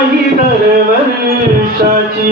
नाही दरवर्षाची.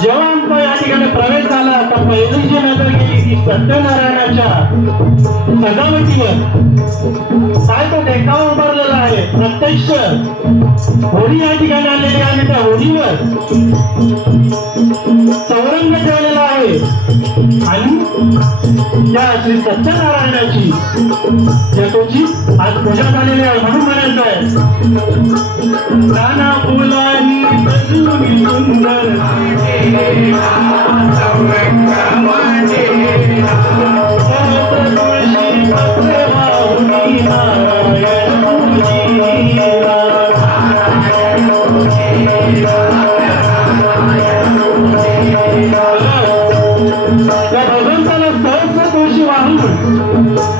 जेव्हा आमचा या ठिकाणी प्रवेश झाला तर पहिली जी नजर गेली ती सत्यनारायणाच्या सजावटीवर. काय तो टेकावा उभारलेला आहे, प्रत्यक्ष होडी या ठिकाणी आलेली आहे. त्या होडीवर चौरंग ठेवलेला आहे आणि त्या श्री सत्यनारायणाची त्याची आज पूजा झालेली आहे. म्हणून म्हणायचं आहे नाना फुलाही सजून सुंदर त्या भगवंताला सहस्र तुळशी वाहून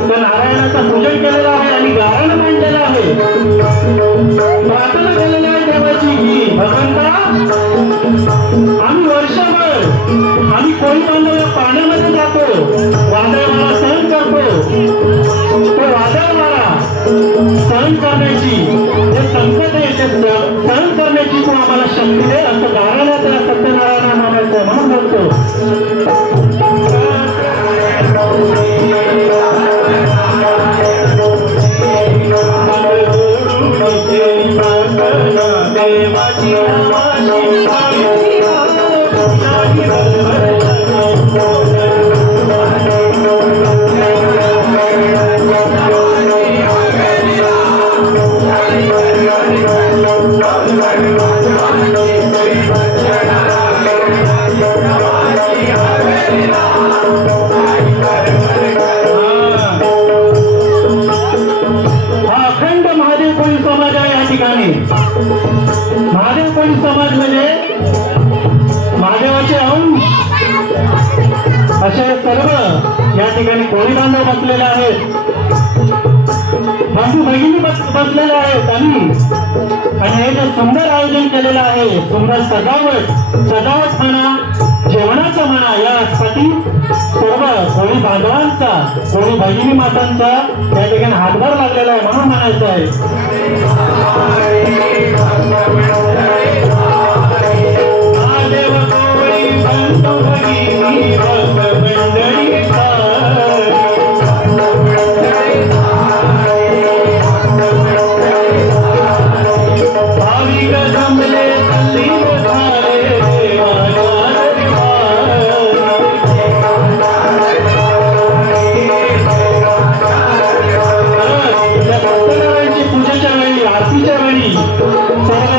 त्या नारायणाचं पूजन केलेलं आहे आणि गायन मांडलेलं आहे. प्रार्थना केलेली आहे देवाची की भगवंता आम्ही वर्षभर आम्ही कोळी बांधव पाण्यामध्ये जातो, वादळ वारा सहन करतो. तो वादळ वारा सहन करण्याची जे संकट आहे ते सहन करण्याची तू आम्हाला शक्ती दे असं गायला त्याला सत्यनारायण म्हणायचं. म्हणून म्हणतो महादेव कोळी समाज म्हणजे महादेवाचे अंश असे सर्व या ठिकाणी कोळी बांधव बसलेले आहेत, बंधू भगिनी बसलेले आहेत आणि हे जे सुंदर आयोजन केलेलं आहे, सुंदर सजावट म्हणा, जेवणाचं म्हणा, यासाठी सर्व कोळी बांधवांचा कोळी भगिनी मातांचा या ठिकाणी हातभार लागलेला आहे. म्हणून म्हणायचं आहे महादेव कोळी बंधू भगिनी भक्त मंडळी भाविक जमले तल्लीन झाले सत्यनारायणची पूजेच्या वेळी, आरतीच्या वेळी सर्व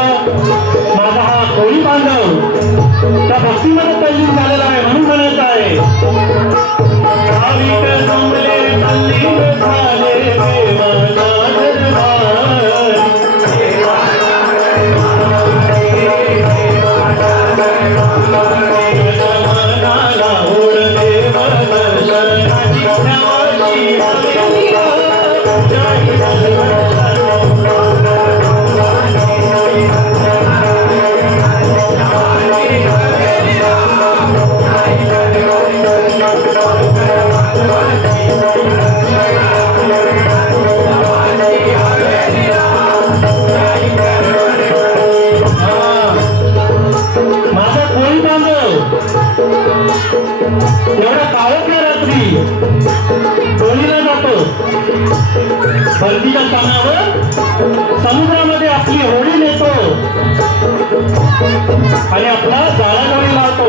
माझा हा कोळी बांधव त्या भक्तीमध्ये तल्लीन झालेला आहे. म्हणून म्हणायचं आहे भाविक जमले तल्लीन झाले देवाचा दरबार. मनाला ओढ देव दर्शनाची नावाची माझा कोळी बांधव एवढ्या काळोख्या रात्री कोळीला जातो. भरतीच्या स्थानावर समुद्रामध्ये आपली होडी नेतो आणि आपला जाळाजवळ लावतो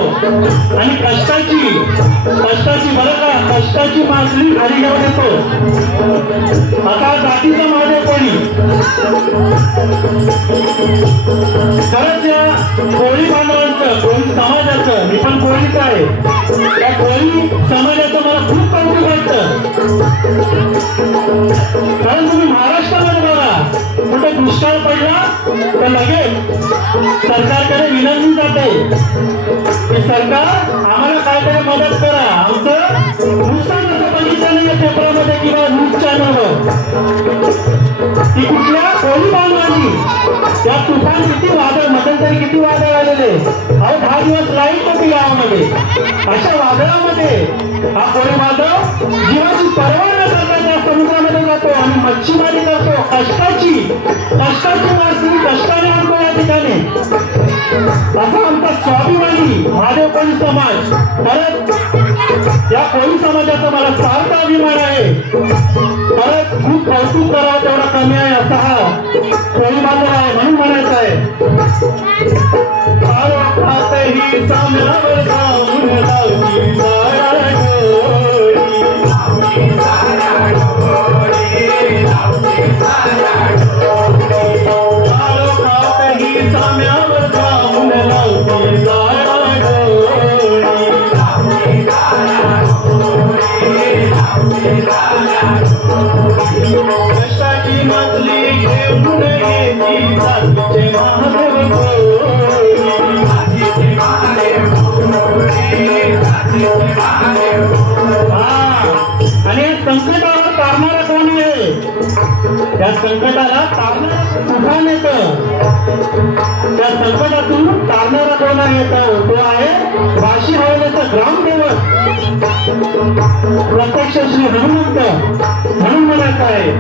आणि कष्टाची बरं का कष्टाची मासळी घरी घेऊन येतो असा जातीचा महादेव कोणी खरंच या कोळी बांधवांचं कोळी समाजाचं मी पण कोळीच आहे या कोळी समाजाचं मला खूप कौतुक वाटतं कारण तुम्ही महाराष्ट्रामध्ये बघा कुठे दुष्काळ पडला तर लगेच सरकारकडे विनंती जाते की सरकार आम्हाला काहीतरी मदत करा आमचं नुकसान असं बघितलं नाही पेपरामध्ये किंवा न्यूज चॅनलवर की कुठल्या कोळी बांधवांनी त्या तुफान किती वादळ मध्यंतरी किती वादळ आलेले अहो 10 दिवस लाईट होती गावामध्ये अशा वादळामध्ये हा कोळी बांधव जीवाची पर्वा न करता त्या समुद्रामध्ये जातो आणि मच्छीमारी करतो कष्टाची मासळी कष्टाने आणतो या ठिकाणी असा आमचा स्वाभिमानी महादेव कोळी समाज खरंच या कोळी समाजाचा मला सार्थ अभिमान आहे खरंच खूप कौतुक करावं तेवढा कमी आहे असा हा कोळी बांधव आहे म्हणून म्हणायचं आहे ही सामनावर जाऊन लावली साम्यावर जाऊन लावली कष्टाची मजली घेऊन येती जातीचे महादेव आणि या संकटाला तारणारा कोण आहे त्या संकटाला तारणारा तुफान येतं त्या संकटातून तारणारा कोण आहे तो आहे वाशी हवेलीचा ग्रामदेवत प्रत्यक्ष श्री हनुमंत म्हणून म्हणायचं आहे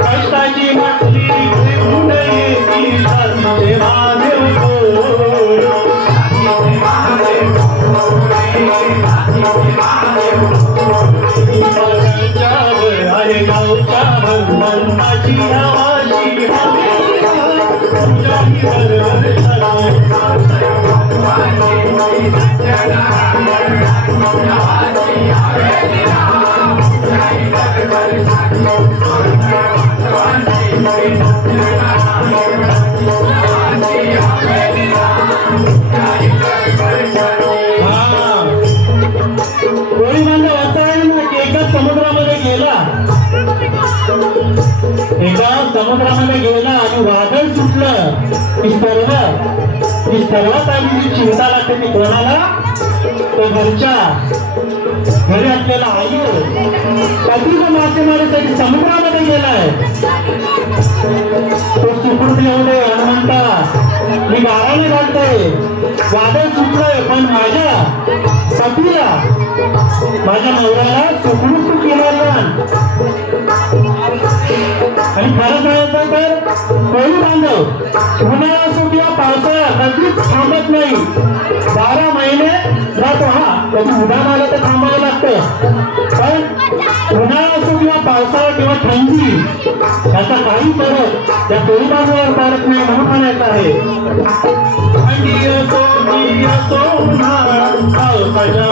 कष्टाची मासळी घेऊन येती जातीचे महादेव अरे गावच्या भगवंताची आवाजी कोळी बांधव असा आहे ना की एका समुद्रामध्ये गेला आणि वादळ सुटलं की सर्वात आधी जी चिंता लागते ती कोणाला तो घरच्या घरी असलेला आई कधीच मासेमारीसाठी समुद्रामध्ये गेलाय तो सुखरूप येऊ दे हनुमंता मी गाराने घालतोय वादळ सुटलंय पण माझ्या पतीला माझ्या नवऱ्याला सुखरूप तू केलं आणि खरं सांगायचं तर कोळी बांधव उन्हाळा असो किंवा पावसाळा कधीच थांबत नाही 12 महिने जातो हा कधी उन्हाळा आलं तर थांबावं लागतं पण उन्हाळा असो किंवा पावसाळा किंवा थंडी याचा काही फरक त्या कोळी बांधवावर पडत नाही म्हणून म्हणायचं आहे थंडी असो उन्हाळा पावसाच्या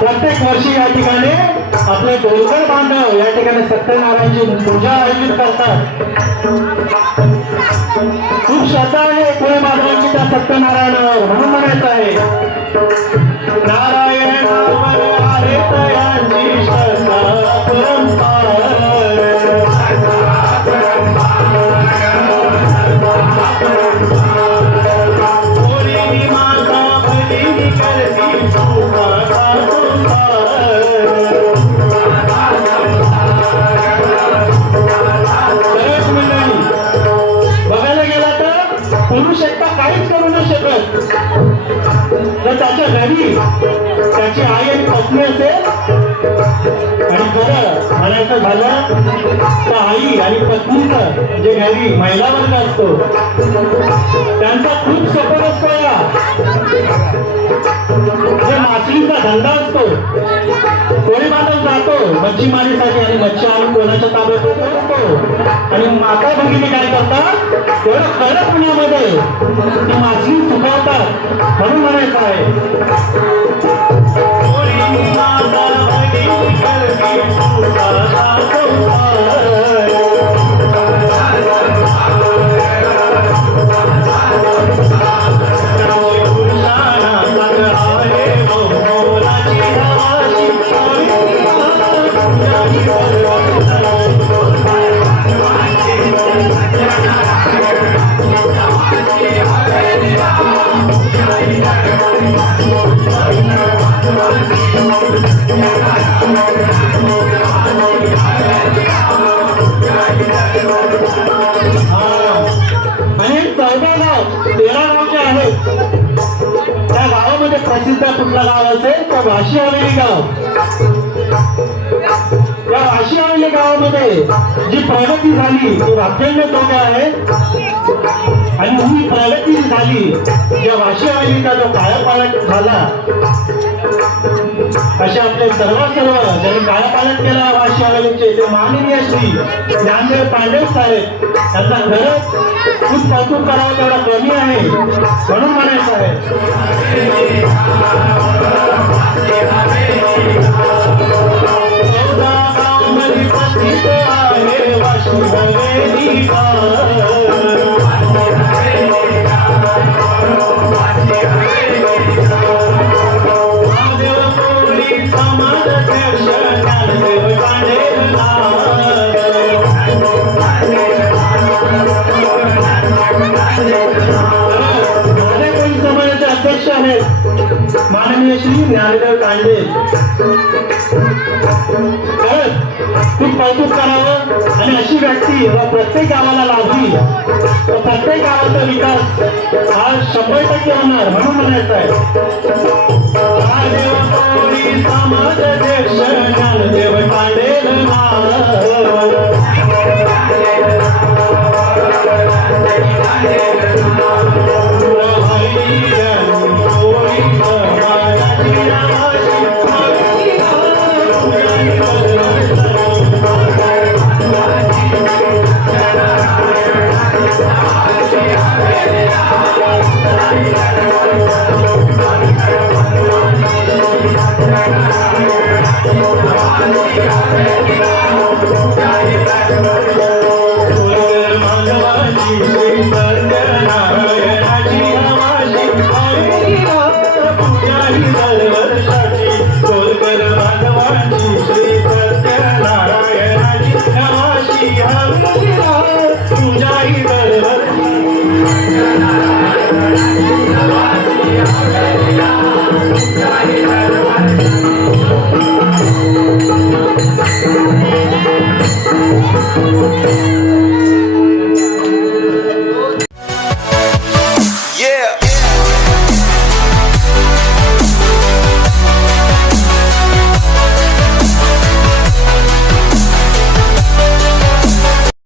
प्रत्येक वर्षी या ठिकाणी आपले डोंगर बांधव या ठिकाणी सत्यनारायणची पूजा आयोजित करतात. खूप श्रद्धा आहे कोळी बांधवांची त्या सत्यनारायणावर म्हणून म्हणायचं आहे नारायण हरे तयांची श्रद्धा परंपरा तर त्याच्या घरी त्याची आई आणि पत्नी असेल आणि खरं म्हणायचं झालं तर आई आणि पत्नीचं जे घरी महिला वर्ग असतो त्यांचा खूप सपोर्ट असतो या जे मासळीचा धंदा असतो कोळी बांधव जातो मच्छीमारीसाठी आणि मच्छी आणून कोणाच्या ताब्यात होतो आणि माता भगिनी काय करतात एवढं खरं पुण्यामध्ये ती मासळी चुकवतात म्हणून म्हणायचं आहे त्या गावामध्ये प्रसिद्ध कुठलं गाव असेल तर वाशी हवेली गाव. या वाशी हवेली गावामध्ये जी प्रगती झाली ती वाक्यांना योग्य आहे आणि ही प्रगती झाली या वाशी हवेलीचा जो कायापालट झाला असे आपले सर्व ज्यांनी कायापालट केला वाशी हवेलीचे ते माननीय श्री ज्ञानदेव पांडे साहेब त्यांचा खरंच खूप कौतुक करावं तेवढं कमी आहे म्हणून म्हणायचं आहे वाशी हवेली समाजाचे अध्यक्ष आहेत माननीय श्री ज्ञानदेव कांडे. खूप कौतुक करावं आणि अशी व्यक्ती प्रत्येक गावाला लाभली तर प्रत्येक गावाचा विकास हा 100% होणार म्हणून म्हणायचं आहे समाजाध्यक्ष ज्ञानदेव कांडे